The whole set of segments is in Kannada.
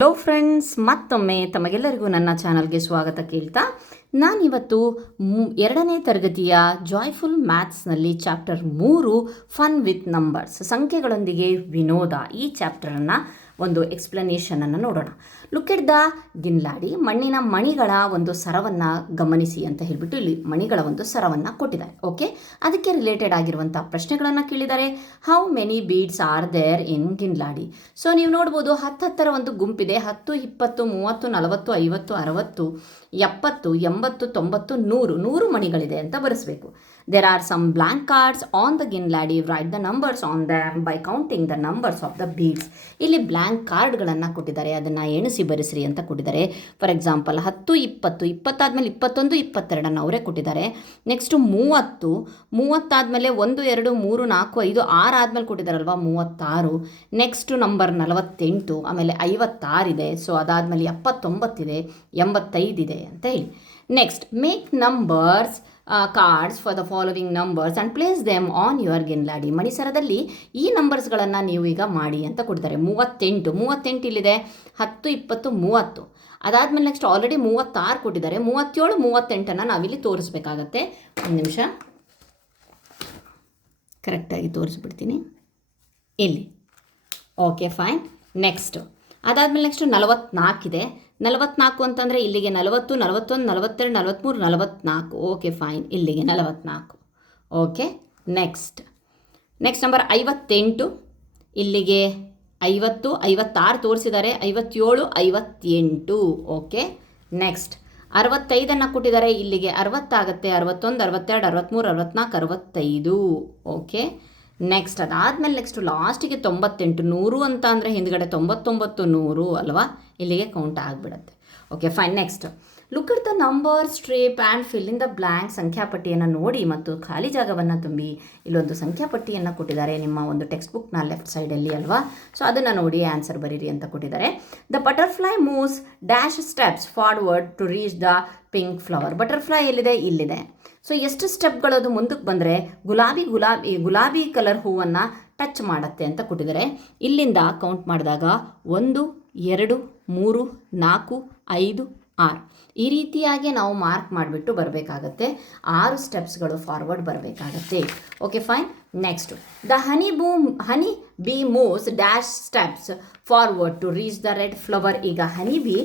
ಹಲೋ ಫ್ರೆಂಡ್ಸ್, ಮತ್ತೊಮ್ಮೆ ತಮಗೆಲ್ಲರಿಗೂ ನನ್ನ ಚಾನಲ್ಗೆ ಸ್ವಾಗತ ಕೇಳ್ತಾ ನಾನಿವತ್ತು 2ನೇ ತರಗತಿಯ ಜಾಯ್ಫುಲ್ ಮ್ಯಾಥ್ಸ್ನಲ್ಲಿ ಚಾಪ್ಟರ್ 3 ಫನ್ ವಿತ್ ನಂಬರ್ಸ್ ಸಂಖ್ಯೆಗಳೊಂದಿಗೆ ವಿನೋದ ಈ ಚಾಪ್ಟರನ್ನು ಒಂದು ಎಕ್ಸ್ಪ್ಲನೇಷನನ್ನು ನೋಡೋಣ. ಲುಕ್ ಎಟ್ ದ ಗಿನ್ಲಾಡಿ, ಮಣ್ಣಿನ ಮಣಿಗಳ ಒಂದು ಸರವನ್ನು ಗಮನಿಸಿ ಅಂತ ಹೇಳಿಬಿಟ್ಟು ಇಲ್ಲಿ ಮಣಿಗಳ ಒಂದು ಸರವನ್ನು ಕೊಟ್ಟಿದ್ದಾರೆ. ಓಕೆ, ಅದಕ್ಕೆ ರಿಲೇಟೆಡ್ ಆಗಿರುವಂಥ ಪ್ರಶ್ನೆಗಳನ್ನು ಕೇಳಿದ್ದಾರೆ. How many beads are there in ಗಿನ್ಲಾಡಿ? ಸೊ ನೀವು ನೋಡ್ಬೋದು 10 ಒಂದು ಗುಂಪಿದೆ. 10, 20, 30, 40, 50, 60, 70, 80, 90, 100 ಮಣಿಗಳಿದೆ ಅಂತ ಬರೆಸಬೇಕು. There are some blank cards on the ginladi. Write the numbers on them by counting the numbers of the beads. ಇಲ್ಲಿ ಬ್ಲ್ಯಾಂಕ್ ಕಾರ್ಡ್ಗಳನ್ನು ಕೊಟ್ಟಿದ್ದಾರೆ, ಅದನ್ನು ಎಣಿಸಿ ಬರೆಸ್ರಿ ಅಂತ ಕೊಟ್ಟಿದ್ದಾರೆ. ಫಾರ್ ಎಕ್ಸಾಂಪಲ್ 10, 20, 20 ಆದಮೇಲೆ 21, 22 ಅವರೇ ಕೊಟ್ಟಿದ್ದಾರೆ. ನೆಕ್ಸ್ಟು 30 ಆದಮೇಲೆ 1, 2, 3, 4, 5, 6 ಆದಮೇಲೆ ಕೊಟ್ಟಿದ್ದಾರಲ್ವ 36. ನೆಕ್ಸ್ಟು ನಂಬರ್ 48, ಆಮೇಲೆ 56 ಇದೆ. ಸೊ ಅದಾದಮೇಲೆ 79 ಇದೆ, 85 ಇದೆ ಅಂತ ಹೇಳಿ. Next make numbers cards for the following numbers and place them on your ಗಿನ್ಲಾಡಿ. ಮಣಿಸರದಲ್ಲಿ ಈ ನಂಬರ್ಸ್ಗಳನ್ನು ನೀವು ಈಗ ಮಾಡಿ ಅಂತ ಕೊಡ್ತಾರೆ. 38 ಇಲ್ಲಿದೆ. 10, 20, 30. ಅದಾದಮೇಲೆ ನೆಕ್ಸ್ಟ್ ಆಲ್ರೆಡಿ 36 ಕೊಟ್ಟಿದ್ದಾರೆ. 37, 38 ನಾವಿಲ್ಲಿ ತೋರಿಸ್ಬೇಕಾಗತ್ತೆ. ಒಂದು ನಿಮಿಷ ಕರೆಕ್ಟಾಗಿ ತೋರಿಸ್ಬಿಡ್ತೀನಿ ಇಲ್ಲಿ. Okay, fine. ನೆಕ್ಸ್ಟು ಅದಾದಮೇಲೆ ನೆಕ್ಸ್ಟು 44 ಇದೆ. 44 ಅಂತಂದರೆ ಇಲ್ಲಿಗೆ 40, 41, 42, 43, 44. ಓಕೆ, ಫೈನ್, ಇಲ್ಲಿಗೆ 44. ಓಕೆ, ನೆಕ್ಸ್ಟ್ ನಂಬರ್ 58, ಇಲ್ಲಿಗೆ 50, 56 ತೋರಿಸಿದ್ದಾರೆ. 57, 58. ಓಕೆ, ನೆಕ್ಸ್ಟ್ 65 ಕೊಟ್ಟಿದ್ದಾರೆ. ಇಲ್ಲಿಗೆ 60 ಆಗುತ್ತೆ. 61, 62, 63, 64, 65. ಓಕೆ, ನೆಕ್ಸ್ಟ್ ಅದಾದಮೇಲೆ ನೆಕ್ಸ್ಟು ಲಾಸ್ಟಿಗೆ 98. 100 ಅಂತ ಅಂದರೆ ಹಿಂದ್ಗಡೆ 99, 100 ಅಲ್ವಾ, ಇಲ್ಲಿಗೆ ಕೌಂಟ್ ಆಗಿಬಿಡುತ್ತೆ. Okay, fine. Next look at the number strip and fill in the blank. ಸಂಖ್ಯಾಪಟ್ಟಿಯನ್ನು ನೋಡಿ ಮತ್ತು ಖಾಲಿ ಜಾಗವನ್ನು ತುಂಬಿ. ಇಲ್ಲೊಂದು ಸಂಖ್ಯಾಪಟ್ಟಿಯನ್ನು ಕೊಟ್ಟಿದ್ದಾರೆ ನಿಮ್ಮ ಒಂದು ಟೆಕ್ಸ್ಟ್ ಬುಕ್ನ ಲೆಫ್ಟ್ ಸೈಡಲ್ಲಿ ಅಲ್ವಾ. ಸೊ ಅದನ್ನು ನೋಡಿ ಆನ್ಸರ್ ಬರೀರಿ ಅಂತ ಕೊಟ್ಟಿದ್ದಾರೆ. The butterfly moves dash steps forward to reach the pink flower. Butterfly ಎಲ್ಲಿದೆ? ಇಲ್ಲಿದೆ. ಸೊ ಎಷ್ಟು ಸ್ಟೆಪ್ಗಳದು ಮುಂದಕ್ಕೆ ಬಂದರೆ ಗುಲಾಬಿ ಕಲರ್ ಹೂವನ್ನು ಟಚ್ ಮಾಡುತ್ತೆ ಅಂತ ಕೊಟ್ಟಿದ್ದಾರೆ. ಇಲ್ಲಿಂದ ಕೌಂಟ್ ಮಾಡಿದಾಗ 1, 2, 3, 4, 5, 6 ಈ ರೀತಿಯಾಗಿ ನಾವು ಮಾರ್ಕ್ ಮಾಡಿಬಿಟ್ಟು ಬರಬೇಕಾಗತ್ತೆ. 6 ಸ್ಟೆಪ್ಸ್ಗಳು ಫಾರ್ವರ್ಡ್ ಬರಬೇಕಾಗತ್ತೆ. Okay, fine. Next the honey bee moves dash steps forward to reach the red flower. ಈಗ ಹನಿ ಬಿ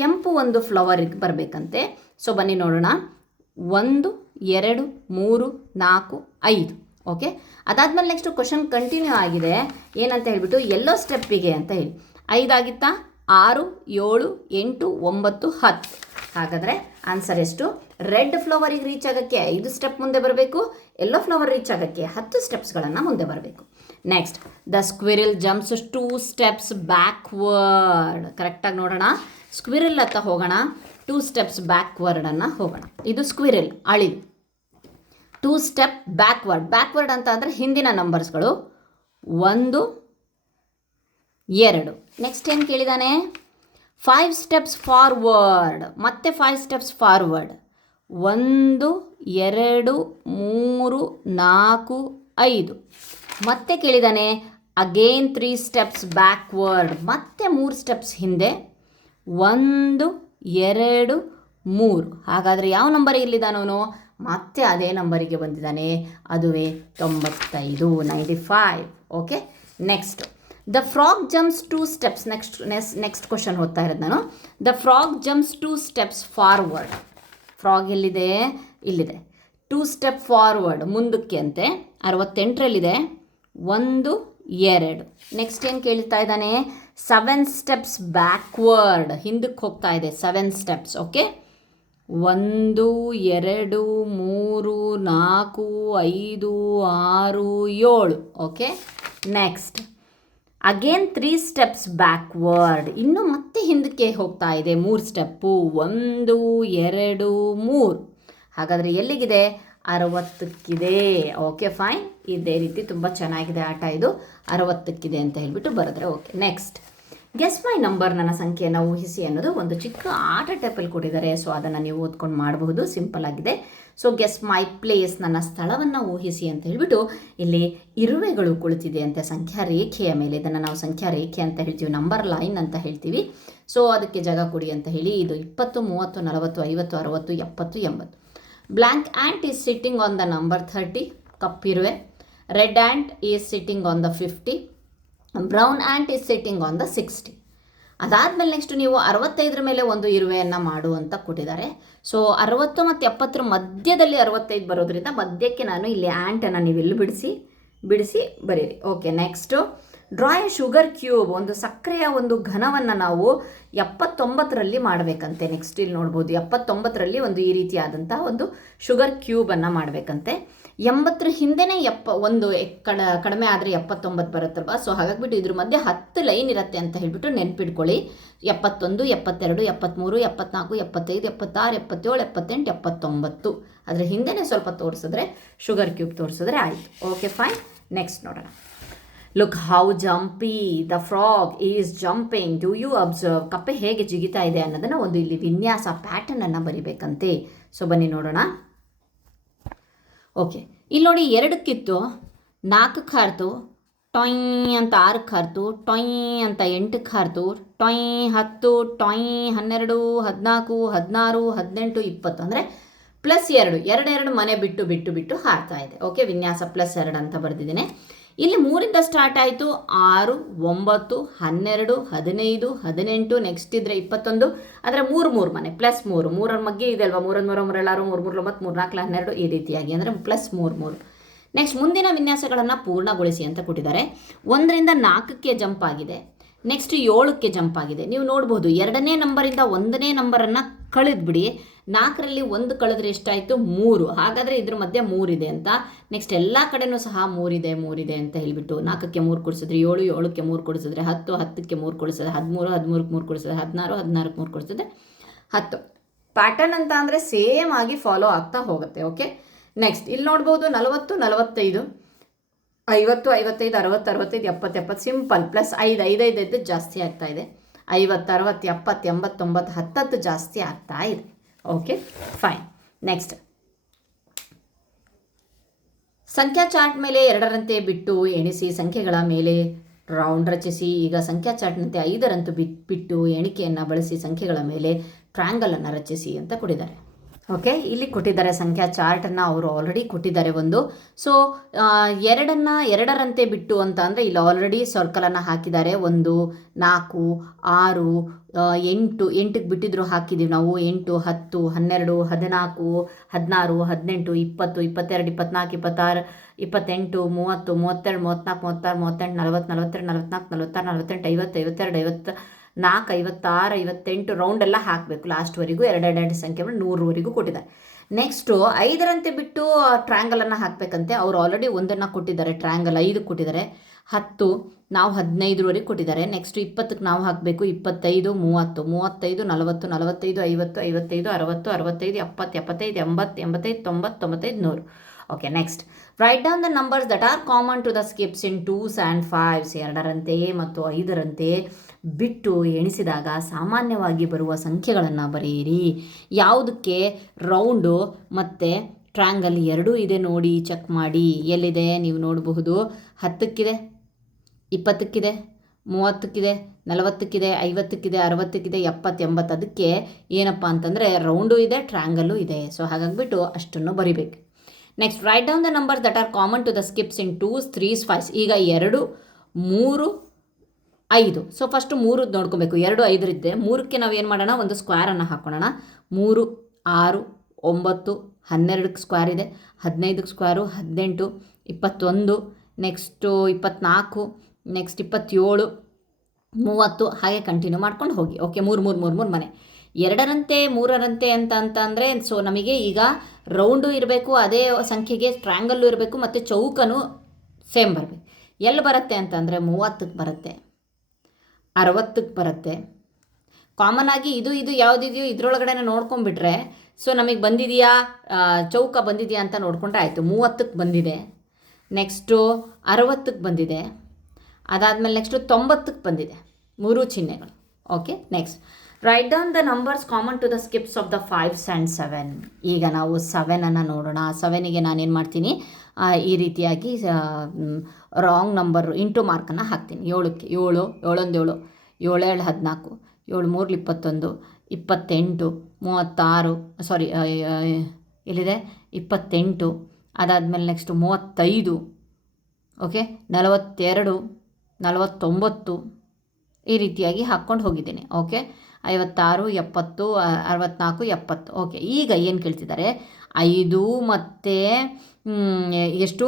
ಕೆಂಪು ಒಂದು ಫ್ಲವರಿಗೆ ಬರಬೇಕಂತೆ. ಸೊ ಬನ್ನಿ ನೋಡೋಣ. 1, 2, 3, 4, 5. ಓಕೆ, ಅದಾದಮೇಲೆ ನೆಕ್ಸ್ಟು ಕ್ವಶನ್ ಕಂಟಿನ್ಯೂ ಆಗಿದೆ. ಏನಂತ ಹೇಳಿಬಿಟ್ಟು ಎಲ್ಲೋ ಸ್ಟೆಪ್ಪಿಗೆ ಅಂತ ಹೇಳಿ 5 ಆಗಿತ್ತಾ? 6, 7, 8, 9, 10. ಹಾಗಾದರೆ ಆನ್ಸರ್ ಎಷ್ಟು? ರೆಡ್ ಫ್ಲವರಿಗೆ ರೀಚ್ ಆಗೋಕ್ಕೆ 5 ಸ್ಟೆಪ್ ಮುಂದೆ ಬರಬೇಕು. ಎಲ್ಲೋ ಫ್ಲವರ್ ರೀಚ್ ಆಗೋಕ್ಕೆ 10 ಸ್ಟೆಪ್ಸ್ಗಳನ್ನು ಮುಂದೆ ಬರಬೇಕು. Next the squirrel jumps 2 steps backward. ಕರೆಕ್ಟಾಗಿ ನೋಡೋಣ. ಸ್ಕ್ವಿರಿಲ್ ಹತ್ತ ಹೋಗೋಣ. 2 ಸ್ಟೆಪ್ಸ್ ಬ್ಯಾಕ್ವರ್ಡನ್ನು ಹೋಗೋಣ. ಇದು ಸ್ಕ್ವಿರಿಲ್, ಅಳಿಲು. 2 ಸ್ಟೆಪ್ ಬ್ಯಾಕ್ವರ್ಡ್ ಅಂತ ಅಂದರೆ ಹಿಂದಿನ ನಂಬರ್ಸ್ಗಳು. 1, 2. ನೆಕ್ಸ್ಟ್ ಏನು ಕೇಳಿದಾನೆ? 5 ಸ್ಟೆಪ್ಸ್ ಫಾರ್ವರ್ಡ್. ಮತ್ತೆ 5 ಸ್ಟೆಪ್ಸ್ ಫಾರ್ವರ್ಡ್. 1, 2, 3, 4, 5. ಮತ್ತೆ ಕೇಳಿದಾನೆ ಅಗೇನ್ 3 ಸ್ಟೆಪ್ಸ್ ಬ್ಯಾಕ್ವರ್ಡ್. ಮತ್ತೆ 3 ಸ್ಟೆಪ್ಸ್ ಹಿಂದೆ. 1, 2, 3. ಹಾಗಾದರೆ ಯಾವ ನಂಬರ್ ಇಲ್ಲಿದ್ದಾನವನು? ಮತ್ತೆ ಅದೇ ನಂಬರಿಗೆ ಬಂದಿದ್ದಾನೆ. ಅದುವೇ 95, 95. Okay, next the frog jumps 2 steps. Next question ಓದ್ತಾ ಇರೋದು ನಾನು. The frog jumps 2 steps forward. Frog ಎಲ್ಲಿದೆ? ಇಲ್ಲಿದೆ. 2 ಸ್ಟೆಪ್ ಫಾರ್ವರ್ಡ್ ಮುಂದಕ್ಕೆ ಅಂತೆ. 68ರಲ್ಲಿದೆ. 1, 2. ನೆಕ್ಸ್ಟ್ ಏನು ಕೇಳ್ತಾ ಇದ್ದಾನೆ? 7 ಸ್ಟೆಪ್ಸ್ ಬ್ಯಾಕ್ವರ್ಡ್. ಹಿಂದಕ್ಕೆ ಹೋಗ್ತಾ ಇದೆ. 7 steps. Okay, 1, 2, 3, 4, 5, 6, 7. Okay, next again 3 steps backward. ಇನ್ನು ಮತ್ತೆ ಹಿಂದಕ್ಕೆ ಹೋಗ್ತಾ ಇದೆ. 3 ಸ್ಟೆಪ್ಪು. 1, 2, 3. ಹಾಗಾದರೆ ಎಲ್ಲಿಗಿದೆ? 60ಕ್ಕಿದೆ. Okay, fine. ಇದೇ ರೀತಿ ತುಂಬ ಚೆನ್ನಾಗಿದೆ ಆಟ ಇದು. 60ಕ್ಕಿದೆ ಅಂತ ಹೇಳಿಬಿಟ್ಟು ಬರೆದ್ರೆ okay. Next guess my number, ನನ್ನ ಸಂಖ್ಯೆಯನ್ನು ಊಹಿಸಿ ಅನ್ನೋದು ಒಂದು ಚಿಕ್ಕ ಆಟ ಟೈಪಲ್ಲಿ ಕೊಟ್ಟಿದ್ದಾರೆ. ಸೊ ಅದನ್ನು ನೀವು ಓದ್ಕೊಂಡು ಮಾಡಬಹುದು, ಸಿಂಪಲ್ ಆಗಿದೆ. ಸೊ ಗೆಸ್ ಮೈ ಪ್ಲೇಸ್, ನನ್ನ ಸ್ಥಳವನ್ನು ಊಹಿಸಿ ಅಂತ ಹೇಳಿಬಿಟ್ಟು ಇಲ್ಲಿ ಇರುವೆಗಳು ಕುಳಿತಿದೆ ಅಂತೆ ಸಂಖ್ಯಾ ರೇಖೆಯ ಮೇಲೆ. ಇದನ್ನು ನಾವು ಸಂಖ್ಯಾ ರೇಖೆ ಅಂತ ಹೇಳ್ತೀವಿ, ನಂಬರ್ ಲೈನ್ ಅಂತ ಹೇಳ್ತೀವಿ. ಸೊ ಅದಕ್ಕೆ ಜಾಗ ಕೊಡಿ ಅಂತ ಹೇಳಿ ಇದು 20, 30, 40, 50, 60, 70, 80. Black ant is sitting on the number 30, ಕಪ್ಪಿರುವೆ. Red ant is sitting on the 50. Brown ant is sitting on the 60. ಅದಾದಮೇಲೆ ನೆಕ್ಸ್ಟ್ ನೀವು 65 ಮೇಲೆ ಒಂದು ಇರುವೆಯನ್ನು ಮಾಡು ಅಂತ ಕೊಟ್ಟಿದ್ದಾರೆ. ಸೊ 60 ಮತ್ತು 70 ಮಧ್ಯದಲ್ಲಿ 65 ಬರೋದ್ರಿಂದ ಮಧ್ಯಕ್ಕೆ ನಾನು ಇಲ್ಲಿ ಆ್ಯಂಟನ್ನು ನೀವು ಇಲ್ಲಿ ಬಿಡಿಸಿ ಬರೀರಿ. Okay, next draw A sugar cube, ಒಂದು ಸಕ್ಕರೆಯ ಒಂದು ಘನವನ್ನು ನಾವು 79ರಲ್ಲಿ ಮಾಡಬೇಕಂತೆ. ನೆಕ್ಸ್ಟ್ ಇಲ್ಲಿ ನೋಡ್ಬೋದು 79ರಲ್ಲಿ ಒಂದು ಈ ರೀತಿಯಾದಂಥ ಒಂದು ಶುಗರ್ ಕ್ಯೂಬನ್ನು ಮಾಡಬೇಕಂತೆ. 80 ಹಿಂದೆನೇ ಒಂದು ಕಡಿಮೆ ಆದರೆ 79 ಬರುತ್ತಲ್ವ. ಸೊ ಹಾಗಾಗಿಬಿಟ್ಟು ಇದ್ರ ಮಧ್ಯೆ 10 ಲೈನ್ ಇರುತ್ತೆ ಅಂತ ಹೇಳಿಬಿಟ್ಟು ನೆನ್ಪಿಟ್ಕೊಳ್ಳಿ. 71, 72, 73, 74, 75, 76, 77, 78, 79. ಅದರ ಹಿಂದೆನೇ ಸ್ವಲ್ಪ ತೋರಿಸಿದ್ರೆ, ಶುಗರ್ ಕ್ಯೂಬ್ ತೋರಿಸಿದ್ರೆ ಆಯಿತು. Okay fine. ನೆಕ್ಸ್ಟ್ ನೋಡೋಣ. Look how jumpy the frog is jumping, do you observe, ಕಪ್ಪೆ ಹೇಗೆ ಜಿಗಿತಾ ಇದೆ ಅನ್ನೋದನ್ನು ಒಂದು ಇಲ್ಲಿ ವಿನ್ಯಾಸ ಪ್ಯಾಟರ್ನನ್ನು ಬರಿಬೇಕಂತೆ. ಸೊ ಬನ್ನಿ ನೋಡೋಣ. ಓಕೆ, ಇಲ್ಲಿ ನೋಡಿ 2ಕ್ಕಿತ್ತು, 4ಕ್ಕೆ ಹಾರ್ತು, ಟೊಯ್ ಅಂತ 6ಕ್ಕೆ ಹಾರ್ತು, ಟೊಯ್ ಅಂತ 8ಕ್ಕೆ ಹಾರ್ತು, ಟೊಯ್ 10, ಟೊಯ್ 12, 14, 16, 18, 20 ಅಂದರೆ +2 ಮನೆ ಬಿಟ್ಟು ಹಾರ್ತಾ ಇದೆ. ಓಕೆ, ವಿನ್ಯಾಸ +2 ಅಂತ ಬರೆದಿದ್ದೇನೆ. ಇಲ್ಲಿ 3ರಿಂದ ಸ್ಟಾರ್ಟ್ ಆಯಿತು, 6, 9, 12, 15, 18, ನೆಕ್ಸ್ಟ್ ಇದ್ದರೆ 21, ಆದರೆ 3 ಮನೆ +3, 3ರ ಮಧ್ಯೆ ಇದೆ ಅಲ್ವಾ, 3 3 3 6 3 3 9 3 4 12 ಈ ರೀತಿಯಾಗಿ ಅಂದರೆ +3. ನೆಕ್ಸ್ಟ್ ಮುಂದಿನ ವಿನ್ಯಾಸಗಳನ್ನು ಪೂರ್ಣಗೊಳಿಸಿ ಅಂತ ಕೊಟ್ಟಿದ್ದಾರೆ. 1ರಿಂದ 4ಕ್ಕೆ ಜಂಪ್ ಆಗಿದೆ, ನೆಕ್ಸ್ಟ್ 7ಕ್ಕೆ ಜಂಪ್ ಆಗಿದೆ. ನೀವು ನೋಡ್ಬೋದು 2ನೇ ನಂಬರಿಂದ 1ನೇ ನಂಬರನ್ನು ಕಳೆದ್ಬಿಡಿ. 4ರಲ್ಲಿ 1 ಕಳೆದ್ರೆ ಎಷ್ಟಾಯಿತು, 3. ಹಾಗಾದರೆ ಇದ್ರ ಮಧ್ಯೆ 3 ಇದೆ ಅಂತ. ನೆಕ್ಸ್ಟ್ ಎಲ್ಲ ಕಡೆನೂ ಸಹ 3 ಇದೆ ಅಂತ ಹೇಳಿಬಿಟ್ಟು 4ಕ್ಕೆ 3 ಕೊಡಿಸಿದ್ರೆ 7, 7ಕ್ಕೆ 3 ಕೊಡಿಸಿದ್ರೆ 10, 10ಕ್ಕೆ 3 ಕೊಡಿಸಿದ್ರೆ 13, 13ಕ್ಕೆ 3 ಕೊಡಿಸಿದ್ರೆ 16, 16ಕ್ಕೆ 3 ಕೊಡಿಸಿದ್ರೆ 10. ಪ್ಯಾಟರ್ನ್ ಅಂತ ಅಂದರೆ ಸೇಮ್ ಆಗಿ ಫಾಲೋ ಆಗ್ತಾ ಹೋಗುತ್ತೆ. ಓಕೆ, ನೆಕ್ಸ್ಟ್ ಇಲ್ಲಿ ನೋಡ್ಬೋದು 40, 45, 50, 55, 60, 65, 70, 70 ಸಿಂಪಲ್ +5 ಜಾಸ್ತಿ ಆಗ್ತಾ ಇದೆ. 50, 60, 70, 80, 90, 10 ಜಾಸ್ತಿ ಆಗ್ತಾ ಇದೆ. Okay fine. ನೆಕ್ಸ್ಟ್ ಸಂಖ್ಯಾ ಚಾರ್ಟ್ ಮೇಲೆ 2ರಂತೆ ಬಿಟ್ಟು ಎಣಿಸಿ, ಸಂಖ್ಯೆಗಳ ಮೇಲೆ ರೌಂಡ್ ರಚಿಸಿ. ಈಗ ಸಂಖ್ಯಾ ಚಾರ್ಟ್ನಂತೆ 5ರಂತೆ ಬಿಟ್ಟು ಎಣಿಕೆಯನ್ನು ಬಳಸಿ ಸಂಖ್ಯೆಗಳ ಮೇಲೆ ಟ್ರ್ಯಾಂಗಲನ್ನು ರಚಿಸಿ ಅಂತ ಕೊಟ್ಟಿದ್ದಾರೆ. ಓಕೆ, ಇಲ್ಲಿ ಕೊಟ್ಟಿದ್ದಾರೆ ಸಂಖ್ಯಾ ಚಾರ್ಟನ್ನು ಅವರು ಆಲ್ರೆಡಿ ಕೊಟ್ಟಿದ್ದಾರೆ ಒಂದು. ಸೊ 2ರಂತೆ ಬಿಟ್ಟು ಅಂತ ಅಂದರೆ ಇಲ್ಲಿ ಆಲ್ರೆಡಿ ಸರ್ಕಲನ್ನು ಹಾಕಿದ್ದಾರೆ. 1, 4, 6, 8, 8ಕ್ಕೆ ಬಿಟ್ಟಿದ್ರು ಹಾಕಿದ್ದೀವಿ ನಾವು. 8, 10, 12, 14, 16, 18, 20, 22, 24, 26, 28, 30, 32, 33, 34, 36, 38, 40, 42, 43, 44, 50, 52, 56, 58 ರೌಂಡ್ ಎಲ್ಲ ಹಾಕಬೇಕು ಲಾಸ್ಟ್ವರೆಗೂ. 2 ಸಂಖ್ಯೆಗಳು 100ವರೆಗೂ ಕೊಟ್ಟಿದ್ದಾರೆ. ನೆಕ್ಸ್ಟು 5ರಂತೆ ಬಿಟ್ಟು ಟ್ರ್ಯಾಂಗಲನ್ನು ಹಾಕಬೇಕಂತೆ. ಅವರು ಆಲ್ರೆಡಿ 1ನ್ನು ಕೊಟ್ಟಿದ್ದಾರೆ, ಟ್ರ್ಯಾಂಗಲ್ 5 ಕೊಟ್ಟಿದ್ದಾರೆ. 10 ನಾವು 15ವರೆಗೆ ಕೊಟ್ಟಿದ್ದಾರೆ. ನೆಕ್ಸ್ಟು 20ಕ್ಕೆ ನಾವು ಹಾಕಬೇಕು 25, 30, 35, 40, 45, 50, 55, 60, 65, 70, 75, 80, 85, 90, 95, 100. Okay, next write down the numbers that are common to the skips in 2s and 5s. 2ರಂತೆ ಮತ್ತು 5ರಂತೆ ಬಿಟ್ಟು ಎಣಿಸಿದಾಗ ಸಾಮಾನ್ಯವಾಗಿ ಬರುವ ಸಂಖ್ಯೆಗಳನ್ನು ಬರೆಯಿರಿ. ಯಾವುದಕ್ಕೆ ರೌಂಡು ಮತ್ತು ಟ್ರ್ಯಾಂಗಲ್ ಎರಡೂ ಇದೆ ನೋಡಿ, ಚೆಕ್ ಮಾಡಿ. ಎಲ್ಲಿದೆ ನೀವು ನೋಡಬಹುದು. 10ಕ್ಕಿದೆ, 20ಕ್ಕಿದೆ, 30ಕ್ಕಿದೆ, 40ಕ್ಕಿದೆ, 50ಕ್ಕಿದೆ, 60ಕ್ಕಿದೆ, 70, 80. ಅದಕ್ಕೆ ಏನಪ್ಪ ಅಂತಂದರೆ ರೌಂಡು ಇದೆ, ಟ್ರ್ಯಾಂಗಲ್ಲು ಇದೆ. ಸೊ ಹಾಗಾಗಿಬಿಟ್ಟು ಅಷ್ಟನ್ನು ಬರಿಬೇಕು. Next write down the numbers that are common to the skips in 2s, 3s, 5s. ಈಗ 2, 3, 5. ಸೊ ಫಸ್ಟು 3 ನೋಡ್ಕೊಬೇಕು. 2, 5 ಇದ್ದೆ. 3ಕ್ಕೆ ನಾವು ಏನು ಮಾಡೋಣ, ಒಂದು ಸ್ಕ್ವೇರನ್ನು ಹಾಕೋಣ. 3, 6, 9, 12ಕ್ಕೆ ಸ್ಕ್ವೇರ್ ಇದೆ, 15ಕ್ಕೆ ಸ್ಕ್ವೇರು, 18, 21, ನೆಕ್ಸ್ಟು 24, ನೆಕ್ಸ್ಟ್ 27, 30 ಹಾಗೆ ಕಂಟಿನ್ಯೂ ಮಾಡ್ಕೊಂಡು ಹೋಗಿ. ಓಕೆ, 3 3 3 3 ಮನೆ. 2ರಂತೆ 3ರಂತೆ ಅಂತ ಅಂದರೆ ಸೊ ನಮಗೆ ಈಗ ರೌಂಡು ಇರಬೇಕು, ಅದೇ ಸಂಖ್ಯೆಗೆ ಟ್ರ್ಯಾಂಗಲ್ಲು ಇರಬೇಕು ಮತ್ತು ಚೌಕನೂ ಸೇಮ್ ಬರಬೇಕು. ಎಲ್ಲಿ ಬರುತ್ತೆ ಅಂತಂದರೆ 30ಕ್ಕೆ ಬರುತ್ತೆ, 60ಕ್ಕೆ ಬರುತ್ತೆ. ಕಾಮನ್ ಆಗಿ ಇದು ಯಾವುದಿದೆಯೋ ಇದರೊಳಗಡೆ ನೋಡ್ಕೊಂಡ್ಬಿಟ್ರೆ ಸೊ ನಮಗೆ ಬಂದಿದೆಯಾ, ಚೌಕ ಬಂದಿದೆಯಾ ಅಂತ ನೋಡ್ಕೊಂಡ್ರೆ ಆಯಿತು. 30ಕ್ಕೆ ಬಂದಿದೆ, ನೆಕ್ಸ್ಟು 60ಕ್ಕೆ ಬಂದಿದೆ, ಅದಾದಮೇಲೆ ನೆಕ್ಸ್ಟು 90ಕ್ಕೆ ಬಂದಿದೆ. ಮೂರು ಚಿಹ್ನೆಗಳು. Okay, next write down the numbers common to the skips of the 5 and 7. ಈಗ ನಾವು 7ಅನ್ನು ನೋಡೋಣ. 7ಗೆ ನಾನೇನು ಮಾಡ್ತೀನಿ, ಈ ರೀತಿಯಾಗಿ ರಾಂಗ್ ನಂಬರ್ ಇಂಟು ಮಾರ್ಕನ್ನು ಹಾಕ್ತೀನಿ. 7ಕ್ಕೆ 7, 7 7 7 14, 7 3 21, 28, 36, ಸಾರಿ ಎಲ್ಲಿದೆ 28, ಅದಾದಮೇಲೆ ನೆಕ್ಸ್ಟು 35, ಓಕೆ 42, 49 ಈ ರೀತಿಯಾಗಿ ಹಾಕ್ಕೊಂಡು ಹೋಗಿದ್ದೇನೆ. ಓಕೆ 56, 70, 64, 70. ಓಕೆ, ಈಗ ಏನು ಕೇಳ್ತಿದ್ದಾರೆ, 5 ಮತ್ತು ಎಷ್ಟು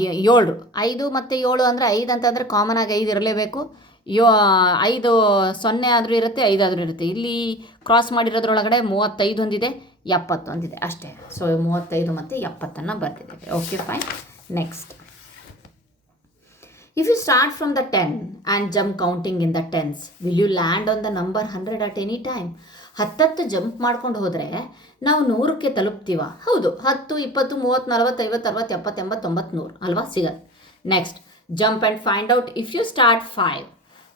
7. 5 ಮತ್ತು 7 ಅಂದರೆ 5 ಅಂತಂದರೆ ಕಾಮನ್ ಆಗಿ 5 ಇರಲೇಬೇಕು. 5 0 ಆದರೂ ಇರುತ್ತೆ, 5 ಆದರೂ ಇರುತ್ತೆ. ಇಲ್ಲಿ ಕ್ರಾಸ್ ಮಾಡಿರೋದ್ರೊಳಗಡೆ 35 ಒಂದಿದೆ, 70 ಒಂದಿದೆ ಅಷ್ಟೇ. ಸೊ 35 ಮತ್ತು 70 ಬರ್ತಿದ್ದೇವೆ. Okay fine. Next, if you start from the 10 and jump counting in the tens, will you land on the number 100 at any time? 10 jump ಮಾಡ್ಕೊಂಡು ಹೋದರೆ ನಾವು 100ಕ್ಕೆ ತಲುಪ್ತೀವ? ಹೌದು. 10, 20, 30, 40, 50, 60, 70, 80, 90, 100 ಅಲ್ವಾ, ಸಿಗತ್ತೆ. Next, jump and find out if you start 5,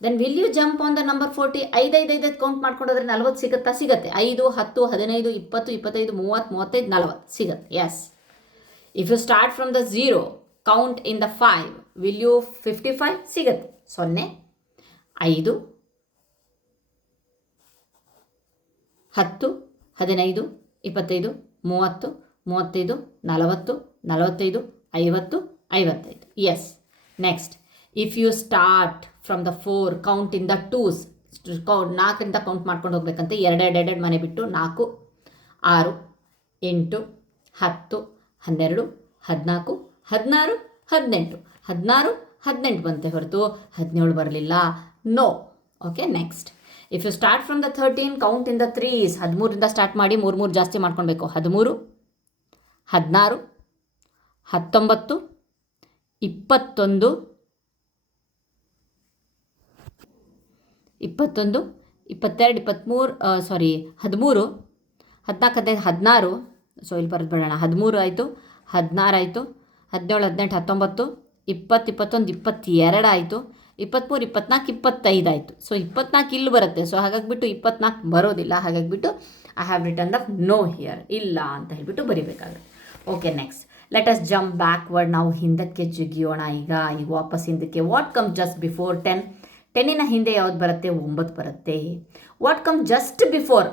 then will you jump on the number 40? 5 count ಮಾಡ್ಕೊಂಡೋದ್ರೆ 40 ಸಿಗುತ್ತಾ? ಸಿಗುತ್ತೆ. 5, 10, 15, 20, 25, 30, 35, 40 ಸಿಗುತ್ತೆ. Yes. If you start from the 0, count in the 5, will you 55? ಸಿಗುತ್ತೆ. 0, 5, 10, 15, 25, 30, 35, 40, 45, 50, 55. Yes. Next, if you start from the 4, count in the 2s. 4ರಿಂದ ಕೌಂಟ್ ಮಾಡ್ಕೊಂಡು ಹೋಗ್ಬೇಕಂತೆ. 2 ಮನೆ ಬಿಟ್ಟು 4, 6, 8, 10, 12, 14, 16, 18. 16, 18 ಬಂತೆ ಹೊರತು 17 ಬರಲಿಲ್ಲ. No. Okay, next, if you start from the 13, count in the 3s. 13ರಿಂದ ಸ್ಟಾರ್ಟ್ ಮಾಡಿ 3 ಜಾಸ್ತಿ ಮಾಡ್ಕೊಳ್ಬೇಕು. 13, 16, 19, 21, 22, 23, ಸಾರಿ 13, 14, 16. ಸೊ ಇಲ್ಲಿ ಬರೆದು ಬಿಡೋಣ. 13 ಆಯಿತು, 16 ಆಯಿತು, 17, 18, 19, 20, 21, 22 ಆಯಿತು, 23, 24, 25 ಆಯಿತು. ಸೊ 24 ಇಲ್ಲಿ ಬರುತ್ತೆ. ಸೊ ಹಾಗಾಗಿಬಿಟ್ಟು 24 ಬರೋದಿಲ್ಲ. ಹಾಗಾಗಿಬಿಟ್ಟು I have return the no here, ಇಲ್ಲ ಅಂತ ಹೇಳಿಬಿಟ್ಟು ಬರಿಬೇಕಾಗುತ್ತೆ. Okay, next, let us jump backward. ನಾವು ಹಿಂದಕ್ಕೆ ಜಿಗಿಯೋಣ. ಈಗ ವಾಪಸ್ ಹಿಂದಕ್ಕೆ. What come just before 10? 10ನ ಹಿಂದೆ ಯಾವ್ದು ಬರುತ್ತೆ? 9 ಬರುತ್ತೆ. What come just before?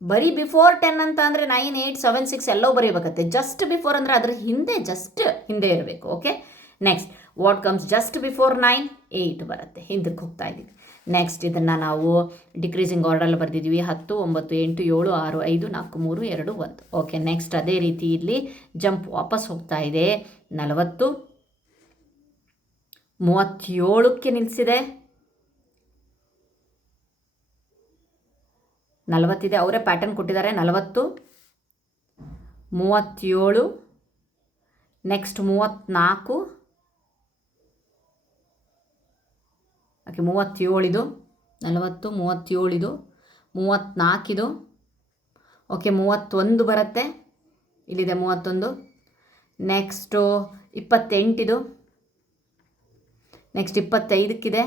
ಬರೀ ಬಿಫೋರ್ 10 ಅಂತ ಅಂದರೆ 9, 8, 7, 6 ಎಲ್ಲವೂ ಬರೀಬೇಕತ್ತೆ. ಜಸ್ಟ್ ಬಿಫೋರ್ ಅಂದರೆ ಅದರ ಹಿಂದೆ, ಜಸ್ಟ್ ಹಿಂದೆ ಇರಬೇಕು. Okay, next, what comes just before 9? 8 ಬರುತ್ತೆ. ಹಿಂದಕ್ಕೆ ಹೋಗ್ತಾ ಇದ್ದೀವಿ. ನೆಕ್ಸ್ಟ್, ಇದನ್ನು ನಾವು ಡಿಕ್ರೀಸಿಂಗ್ ಆರ್ಡರಲ್ಲಿ ಬರೆದಿದ್ದೀವಿ. 10, 9, 8, 7, 6, 5, 4, 3, 2, 1. ಓಕೆ, ನೆಕ್ಸ್ಟ್ ಅದೇ ರೀತಿ ಇಲ್ಲಿ ಜಂಪ್ ವಾಪಸ್ ಹೋಗ್ತಾ ಇದೆ. 40, 37ಕ್ಕೆ ನಿಲ್ಲಿಸಿದೆ. 40 ಇದೆ, ಅವರೇ ಪ್ಯಾಟರ್ನ್ ಕೊಟ್ಟಿದ್ದಾರೆ. 40, 37, ನೆಕ್ಸ್ಟ್ 34, ಓಕೆ 37 ಇದು, 40, 37 ಇದು, 34 ಇದು, ಓಕೆ 31 ಬರುತ್ತೆ. ಇಲ್ಲಿದೆ 31. ನೆಕ್ಸ್ಟು 28 ಇದು, ನೆಕ್ಸ್ಟ್ 25ಕ್ಕಿದೆ,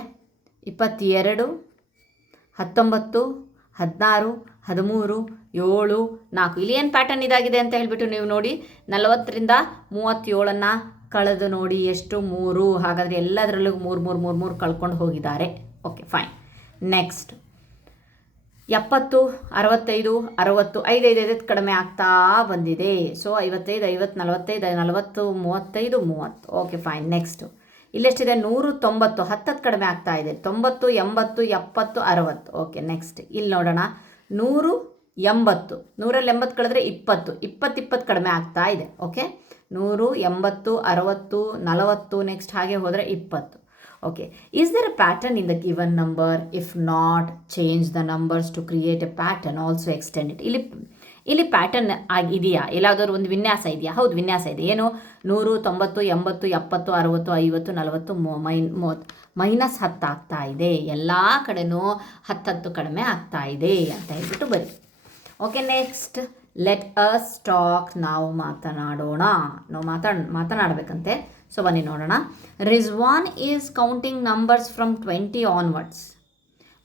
22, 19, 16, 13, 7, 4. ಇಲ್ಲಿ ಏನು ಪ್ಯಾಟರ್ನ್ ಇದಾಗಿದೆ ಅಂತ ಹೇಳಿಬಿಟ್ಟು ನೀವು ನೋಡಿ. 40ರಿಂದ 37 ಕಳೆದು ನೋಡಿ ಎಷ್ಟು? 3. ಹಾಗಾದರೆ ಎಲ್ಲದರಲ್ಲೂ 3 ಕಳ್ಕೊಂಡು ಹೋಗಿದ್ದಾರೆ. Okay fine. ನೆಕ್ಸ್ಟ್ 70, 65, 60, 5 ಕಡಿಮೆ ಆಗ್ತಾ ಬಂದಿದೆ. ಸೊ 55, 50, 45, 40, 35, 30. Okay fine. ನೆಕ್ಸ್ಟು ಇಲ್ಲೆಷ್ಟಿದೆ? 190, 10 ಕಡಿಮೆ ಆಗ್ತಾ ಇದೆ. 90, 80, 70, 60. ಓಕೆ, ನೆಕ್ಸ್ಟ್ ಇಲ್ಲಿ ನೋಡೋಣ. 180, 180 ಕಳೆದ್ರೆ 20, 20 ಕಡಿಮೆ ಆಗ್ತಾ ಇದೆ. ಓಕೆ, 180, 60, 40, ನೆಕ್ಸ್ಟ್ ಹಾಗೆ ಹೋದರೆ 20. Okay, is there a pattern in the given number? If not, change the numbers to create a pattern, also extend it. ಇಲ್ಲಿ ಪ್ಯಾಟರ್ನ್ ಇದೆಯಾ? ಎಲ್ಲಾದರೂ ಒಂದು ವಿನ್ಯಾಸ ಇದೆಯಾ? ಹೌದು, ವಿನ್ಯಾಸ ಇದೆ. ಏನು? 100, 90, 80, 70, 60, 50, 40, -10 ಆಗ್ತಾ ಇದೆ. ಎಲ್ಲ ಕಡೆನೂ 10 ಕಡಿಮೆ ಆಗ್ತಾ ಇದೆ ಅಂತ ಹೇಳ್ಬಿಟ್ಟು ಬನ್ನಿ. Okay, next let us talk. ನಾವು ಮಾತನಾಡೋಣ. ನಾವು ಮಾತನಾಡಬೇಕಂತೆ. ಸೊ ಬನ್ನಿ ನೋಡೋಣ. Rizwan is counting numbers from 20 onwards.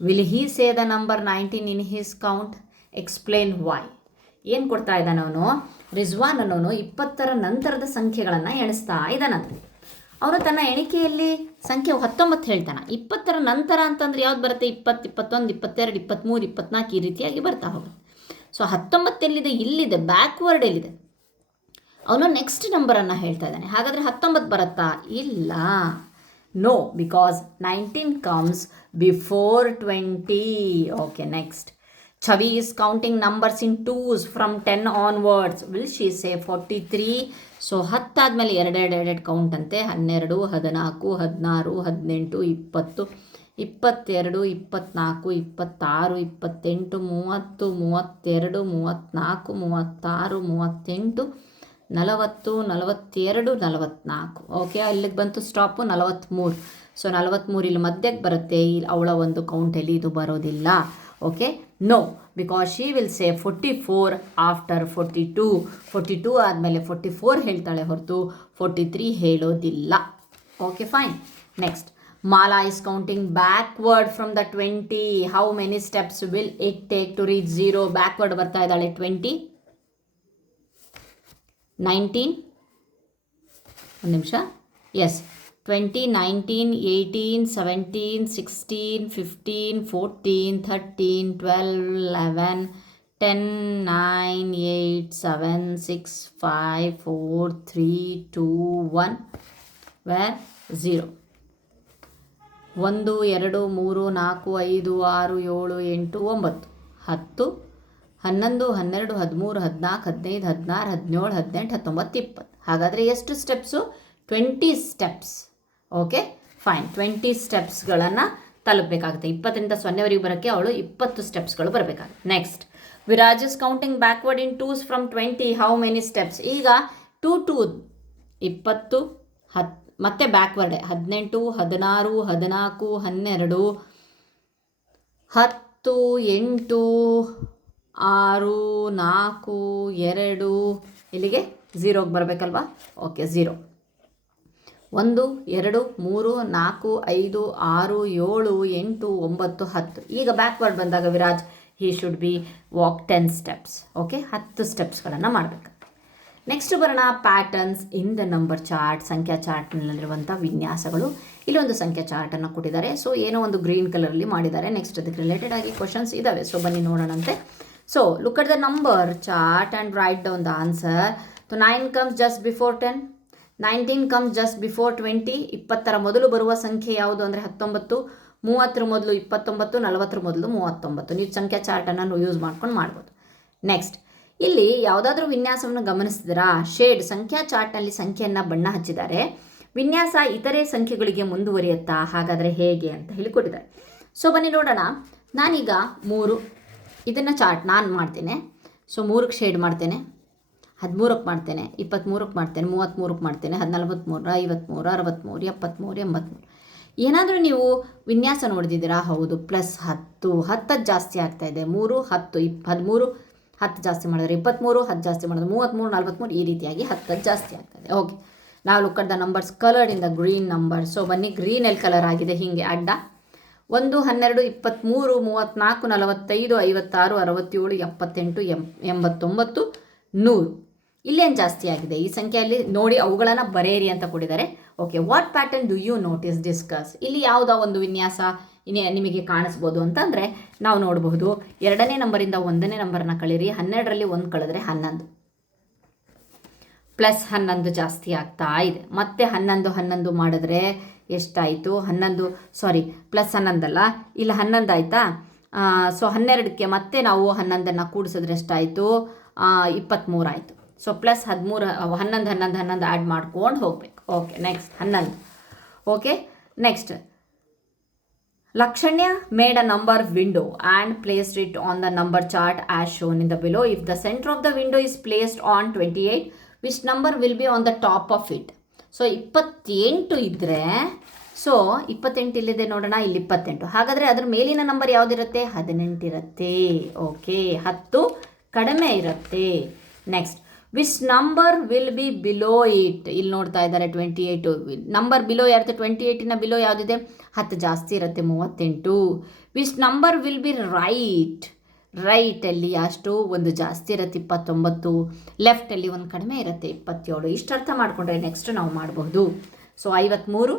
Will he say the number 19 in his count? Explain why. ಏನು ಕೊಡ್ತಾ ಇದ್ದಾನೆ ಅವನು? ರಿಜ್ವಾನ್ ಅನ್ನೋನು 20ರ ನಂತರದ ಸಂಖ್ಯೆಗಳನ್ನು ಎಣಿಸ್ತಾ ಇದ್ದಾನಂತೆ. ಅವನು ತನ್ನ ಎಣಿಕೆಯಲ್ಲಿ ಸಂಖ್ಯೆ 19 ಹೇಳ್ತಾನೆ. 20ರ ನಂತರ ಅಂತಂದ್ರೆ ಯಾವ್ದು ಬರುತ್ತೆ? 20, 21, 22, 23, 24 ಈ ರೀತಿಯಾಗಿ ಬರ್ತಾ ಹೋಗುತ್ತೆ. ಸೊ 19 ಎಲ್ಲಿದೆ? ಇಲ್ಲಿದೆ, ಬ್ಯಾಕ್ವರ್ಡ್ ಎಲ್ಲಿದೆ? ಅವನು ನೆಕ್ಸ್ಟ್ ನಂಬರನ್ನು ಹೇಳ್ತಾ ಇದ್ದಾನೆ. ಹಾಗಾದರೆ 19 ಬರುತ್ತಾ? ಇಲ್ಲ, no, because 19 comes before 20. Okay, next. Chavi is counting numbers in twos from 10 onwards. Will she say 43? So 10 ಆದಮೇಲೆ ಎರಡು ಕೌಂಟ್ ಅಂತೆ. 12, 14, 16, 18, 20, 22, 24, 26, 28, 30, 32, 34, 36, 38, 40, 42, 44. ಓಕೆ, ಅಲ್ಲಿಗೆ ಬಂತು ಸ್ಟಾಪು 43. ಸೊ 43 ಇಲ್ಲಿ ಮಧ್ಯಕ್ಕೆ ಬರುತ್ತೆ. ಇಲ್ಲಿ ಅವಳ ಒಂದು ಕೌಂಟಲ್ಲಿ ಇದು ಬರೋದಿಲ್ಲ. Okay, no, because she will say 44 after 42. 42 ಆದಮೇಲೆ 44 ಹೇಳ್ತಾಳೆ ಹೊರತು 43 ಹೇಳೋದಿಲ್ಲ. Okay, fine. Next, Mala is counting backward from the 20. How many steps will it take to reach 0? Backward ಬರ್ತಾ ಇದ್ದಾಳೆ 20, 19, ಒಂದು ನಿಮಿಷ, ಎಸ್, 20, 19, 18, 17, 16, 15, 14, 13, 12, 11, 10, 9, 8, 7, 6, 5, 4, 3, 2, 1, where 0. 1, 2, 3, 4, 5, 6, 7, 8, 9, 10, 11, 12, 13, 14, 15, 16, 17, 18, 19, 20. ಹಾಗಾದರೆ ಎಷ್ಟು ಸ್ಟೆಪ್ಸು? 20 ಸ್ಟೆಪ್ಸ್. Okay, fine. 20 ಸ್ಟೆಪ್ಸ್ಗಳನ್ನು ತಲುಪಬೇಕಾಗುತ್ತೆ. 20ರಿಂದ 0ವರೆಗೆ ಬರೋಕ್ಕೆ ಅವಳು 20 ಸ್ಟೆಪ್ಸ್ಗಳು ಬರಬೇಕಾಗುತ್ತೆ. Next, Viraj is counting backward in twos from 20. How many steps? ಈಗ 2, 20, 10 ಮತ್ತೆ ಬ್ಯಾಕ್ವರ್ಡೆ 18, 16, 14, 12, 10, 8, 6, 4, 2 ಇಲ್ಲಿಗೆ 0ಗೆ ಬರಬೇಕಲ್ವಾ? ಓಕೆ, 0. 1, 2, 3, 4, 5, 6, 7, 8, 9, 10. ಈಗ ಬ್ಯಾಕ್ವರ್ಡ್ ಬಂದಾಗ Viraj he should be walk 10 steps. Okay, 10 ಸ್ಟೆಪ್ಸ್ಗಳನ್ನು ಮಾಡಬೇಕು. ನೆಕ್ಸ್ಟ್ ಬರೋಣ, patterns in the number chart. ಸಂಖ್ಯಾ ಚಾರ್ಟ್ನಲ್ಲಿರುವಂಥ ವಿನ್ಯಾಸಗಳು. ಇಲ್ಲೊಂದು ಸಂಖ್ಯಾ ಚಾರ್ಟನ್ನು ಕೊಟ್ಟಿದ್ದಾರೆ. ಸೊ ಏನೋ ಒಂದು ಗ್ರೀನ್ ಕಲರಲ್ಲಿ ಮಾಡಿದ್ದಾರೆ. ನೆಕ್ಸ್ಟ್ ಅದಕ್ಕೆ ರಿಲೇಟೆಡ್ ಆಗಿ ಕ್ವಶನ್ಸ್ ಇದ್ದಾವೆ. ಸೊ ಬನ್ನಿ ನೋಡೋಣಂತೆ. So look at the number chart and write down the answer. So 9 comes just before 10. 19 comes just before 20. 20ರ ಮೊದಲು ಬರುವ ಸಂಖ್ಯೆ ಯಾವುದು ಅಂದರೆ 19. 30ರ ಮೊದಲು 29, 40ರ ಮೊದಲು 39. ನೀವು ಸಂಖ್ಯಾ ಚಾರ್ಟನ್ನು ಯೂಸ್ ಮಾಡ್ಕೊಂಡು ಮಾಡ್ಬೋದು. ನೆಕ್ಸ್ಟ್, ಇಲ್ಲಿ ಯಾವುದಾದ್ರೂ ವಿನ್ಯಾಸವನ್ನು ಗಮನಿಸಿದ್ರಾ? ಶೇಡ್, ಸಂಖ್ಯಾ ಚಾರ್ಟ್ನಲ್ಲಿ ಸಂಖ್ಯೆಯನ್ನು ಬಣ್ಣ ಹಚ್ಚಿದ್ದಾರೆ. ವಿನ್ಯಾಸ ಇತರೆ ಸಂಖ್ಯೆಗಳಿಗೆ ಮುಂದುವರಿಯುತ್ತಾ? ಹಾಗಾದರೆ ಹೇಗೆ ಅಂತ ಹೇಳಿಕೊಟ್ಟಿದ್ದಾರೆ. ಸೊ ಬನ್ನಿ ನೋಡೋಣ. ನಾನೀಗ 3 ಇದನ್ನು ಚಾರ್ಟ್ ನಾನು ಮಾಡ್ತೇನೆ. ಸೊ 3ಕ್ಕೆ ಶೇಡ್ ಮಾಡ್ತೇನೆ, 13ಕ್ಕೆ ಮಾಡ್ತೇನೆ, 23ಕ್ಕೆ ಮಾಡ್ತೇನೆ, 33ಕ್ಕೆ ಮಾಡ್ತೇನೆ, 43, 53, 63, 73, 83. ಏನಾದರೂ ನೀವು ವಿನ್ಯಾಸ ನೋಡಿದ್ದೀರಾ? ಹೌದು. ಪ್ಲಸ್ 10, 10 ಜಾಸ್ತಿ ಆಗ್ತಾ ಇದೆ. 3, 10, 13, 10 ಜಾಸ್ತಿ ಮಾಡಿದ್ರೆ 23, 10 ಜಾಸ್ತಿ ಮಾಡಿದ್ರೆ 33, 43 ಈ ರೀತಿಯಾಗಿ 10 ಜಾಸ್ತಿ ಆಗ್ತದೆ. ಓಕೆ, ನಾವು look at the numbers coloured in the green number. So ಬನ್ನಿ, ಗ್ರೀನಲ್ಲಿ ಕಲರ್ ಆಗಿದೆ ಹೀಗೆ ಅಡ್ಡ. 1, 12, 23, 34, 45, 56, 67, 78, 89, 100. ಇಲ್ಲೇನು ಜಾಸ್ತಿ ಆಗಿದೆ ಈ ಸಂಖ್ಯೆಯಲ್ಲಿ ನೋಡಿ, ಅವುಗಳನ್ನು ಬರೆಯಿರಿ ಅಂತ ಕೊಟ್ಟಿದ್ದಾರೆ. Okay, what pattern do you notice, discuss. ಇಲ್ಲಿ ಯಾವುದೋ ಒಂದು ವಿನ್ಯಾಸ ನಿಮಗೆ ಕಾಣಿಸ್ಬೋದು ಅಂತಂದರೆ ನಾವು ನೋಡಬಹುದು. 2ನೇ ನಂಬರಿಂದ 1ನೇ ನಂಬರನ್ನ ಕಳೀರಿ. 12ರಲ್ಲಿ 1 ಕಳೆದ್ರೆ 11, ಪ್ಲಸ್ 11 ಜಾಸ್ತಿ ಆಗ್ತಾ ಇದೆ. ಮತ್ತೆ 11, 11 ಮಾಡಿದ್ರೆ ಎಷ್ಟಾಯಿತು? 11, ಸಾರಿ ಪ್ಲಸ್ 11 ಅಲ್ಲ, ಇಲ್ಲಿ 11 ಆಯಿತಾ? ಸೊ 12ಕ್ಕೆ ಮತ್ತೆ ನಾವು 11ನ್ನು ಕೂಡಿಸಿದ್ರೆ ಎಷ್ಟಾಯಿತು? 23 ಆಯಿತು. ಸೊ ಪ್ಲಸ್ 13, 11, 11, 11 ಆ್ಯಡ್ ಮಾಡ್ಕೊಂಡು ಹೋಗ್ಬೇಕು. Okay, next 11. Okay, next, Lakshanya made a number window and placed it on the number chart as shown in the below. If the center of the window is placed on 28, which number will be on the top of it? So 28 ಇದ್ದರೆ, ಸೊ 28 ಇಲ್ಲಿದೆ ನೋಡೋಣ, ಇಲ್ಲಿ 28. ಹಾಗಾದರೆ ಅದ್ರ ಮೇಲಿನ ನಂಬರ್ ಯಾವುದಿರುತ್ತೆ? 18 ಇರುತ್ತೆ. ಓಕೆ, 10 ಕಡಿಮೆ ಇರುತ್ತೆ. Next, which number will be below it. ಇಲ್ಲಿ ನೋಡ್ತಾ ಇದ್ದಾರೆ 28. ನಂಬರ್ ಬಿಲೋ ಯಾರುತ್ತೆ? 28ನ ಬಿಲೋ ಯಾವುದಿದೆ? 10 ಜಾಸ್ತಿ ಇರುತ್ತೆ, 38. ವಿಚ್ ನಂಬರ್ ವಿಲ್ ಬಿ ರೈಟಲ್ಲಿ ಅಷ್ಟು ಒಂದು ಜಾಸ್ತಿ ಇರುತ್ತೆ, 29. ಲೆಫ್ಟಲ್ಲಿ ಒಂದು ಕಡಿಮೆ ಇರುತ್ತೆ, 27. ಇಷ್ಟು ಅರ್ಥ ಮಾಡಿಕೊಂಡ್ರೆ ನೆಕ್ಸ್ಟ್ ನಾವು ಮಾಡಬಹುದು. ಸೊ 53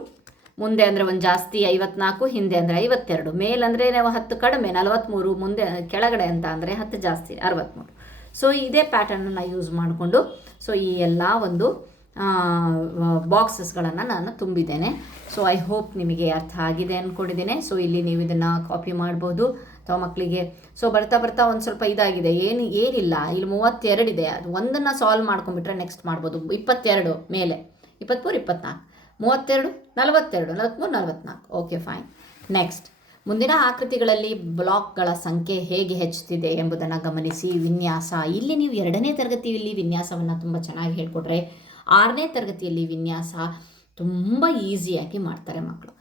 ಮುಂದೆ ಅಂದರೆ ಒಂದು ಜಾಸ್ತಿ, 54 ಹಿಂದೆ ಅಂದರೆ 52. ಮೇಲಂದರೆ ನಾವು 10 ಕಡಿಮೆ 43, ಮುಂದೆ ಕೆಳಗಡೆ ಅಂತ ಅಂದರೆ 10 ಜಾಸ್ತಿ 63. ಸೊ ಇದೇ ಪ್ಯಾಟರ್ನನ್ನು ಯೂಸ್ ಮಾಡಿಕೊಂಡು ಸೊ ಈ ಎಲ್ಲ ಒಂದು ಬಾಕ್ಸಸ್ಗಳನ್ನು ನಾನು ತುಂಬಿದ್ದೇನೆ. ಸೊ ಐ ಹೋಪ್ ನಿಮಗೆ ಅರ್ಥ ಆಗಿದೆ ಅಂದ್ಕೊಂಡಿದ್ದೇನೆ. ಸೊ ಇಲ್ಲಿ ನೀವು ಇದನ್ನು ಕಾಪಿ ಮಾಡ್ಬೋದು ಅಥವಾ ಮಕ್ಕಳಿಗೆ. ಸೊ ಬರ್ತಾ ಬರ್ತಾ ಒಂದು ಸ್ವಲ್ಪ ಇದಾಗಿದೆ, ಏನಿಲ್ಲ, ಇಲ್ಲಿ 32 ಇದೆ, ಅದು ಒಂದನ್ನು ಸಾಲ್ವ್ ಮಾಡ್ಕೊಂಡ್ಬಿಟ್ರೆ ನೆಕ್ಸ್ಟ್ ಮಾಡ್ಬೋದು. 22 ಮೇಲೆ 23, 24, 32, 42, 43, 44. Okay fine. ನೆಕ್ಸ್ಟ್ ಮುಂದಿನ ಆಕೃತಿಗಳಲ್ಲಿ ಬ್ಲಾಕ್ಗಳ ಸಂಖ್ಯೆ ಹೇಗೆ ಹೆಚ್ಚುತ್ತಿದೆ ಎಂಬುದನ್ನು ಗಮನಿಸಿ. ವಿನ್ಯಾಸ, ಇಲ್ಲಿ ನೀವು 2ನೇ ತರಗತಿಯಲ್ಲಿ ವಿನ್ಯಾಸವನ್ನು ತುಂಬ ಚೆನ್ನಾಗಿ ಹೇಳ್ಕೊಟ್ರೆ 6ನೇ ತರಗತಿಯಲ್ಲಿ ವಿನ್ಯಾಸ ತುಂಬ ಈಸಿಯಾಗಿ ಮಾಡ್ತಾರೆ ಮಕ್ಕಳು.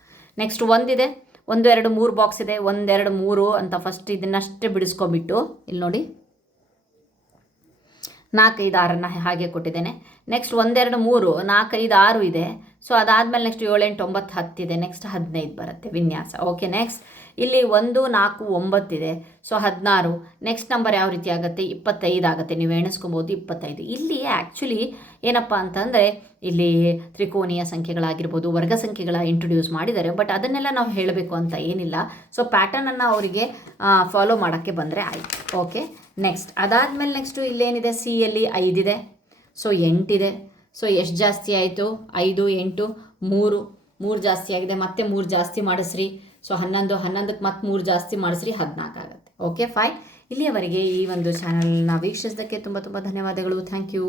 ನೆಕ್ಸ್ಟ್ ಒಂದಿದೆ, 1, 2, 3 ಬಾಕ್ಸ್ ಇದೆ. 1, 2, 3 ಅಂತ ಫಸ್ಟ್ ಇದನ್ನಷ್ಟೇ ಬಿಡಿಸ್ಕೊಂಬಿಟ್ಟು ಇಲ್ಲಿ ನೋಡಿ 4, 5, 6 ಹಾಗೆ ಕೊಟ್ಟಿದ್ದೇನೆ. ನೆಕ್ಸ್ಟ್ 1, 2, 3, 4, 5, 6 ಇದೆ. ಸೊ ಅದಾದಮೇಲೆ ನೆಕ್ಸ್ಟ್ 7, 8, 9, 10 ಇದೆ. ನೆಕ್ಸ್ಟ್ 15 ಬರುತ್ತೆ ವಿನ್ಯಾಸ. ಓಕೆ, ನೆಕ್ಸ್ಟ್ ಇಲ್ಲಿ 1, 4, 9 ಇದೆ. ಸೊ 16. ನೆಕ್ಸ್ಟ್ ನಂಬರ್ ಯಾವ ರೀತಿ ಆಗುತ್ತೆ? 25 ಆಗುತ್ತೆ. ನೀವು ಎಣಿಸ್ಕೊಬೋದು 25. ಇಲ್ಲಿ ಆ್ಯಕ್ಚುಲಿ ಏನಪ್ಪ ಅಂತಂದರೆ ಇಲ್ಲಿ ತ್ರಿಕೋನೀಯ ಸಂಖ್ಯೆಗಳಾಗಿರ್ಬೋದು, ವರ್ಗ ಸಂಖ್ಯೆಗಳ ಇಂಟ್ರೊಡ್ಯೂಸ್ ಮಾಡಿದ್ದಾರೆ. ಬಟ್ ಅದನ್ನೆಲ್ಲ ನಾವು ಹೇಳಬೇಕು ಅಂತ ಏನಿಲ್ಲ. ಸೊ ಪ್ಯಾಟರ್ನನ್ನು ಅವರಿಗೆ ಫಾಲೋ ಮಾಡೋಕ್ಕೆ ಬಂದರೆ ಆಯಿತು. ಓಕೆ, ನೆಕ್ಸ್ಟ್ ಅದಾದಮೇಲೆ ನೆಕ್ಸ್ಟು ಇಲ್ಲೇನಿದೆ? ಸಿ ಯಲ್ಲಿ 5 ಇದೆ. ಸೊ 8 ಇದೆ. ಸೊ ಎಷ್ಟು ಜಾಸ್ತಿ ಆಯಿತು? 5, 8, 3 ಜಾಸ್ತಿ ಆಗಿದೆ. ಮತ್ತೆ 3 ಜಾಸ್ತಿ ಮಾಡಿಸ್ರಿ. ಸೊ 11, 11ಕ್ಕೆ ಮತ್ತೆ 3 ಜಾಸ್ತಿ ಮಾಡಿಸ್ರಿ, 14 ಆಗುತ್ತೆ. Okay fine. ಇಲ್ಲಿಯವರೆಗೆ ಈ ಒಂದು ಚಾನಲ್ನ ವೀಕ್ಷಿಸಿದ್ದಕ್ಕೆ ತುಂಬ ತುಂಬ ಧನ್ಯವಾದಗಳು. Thank you.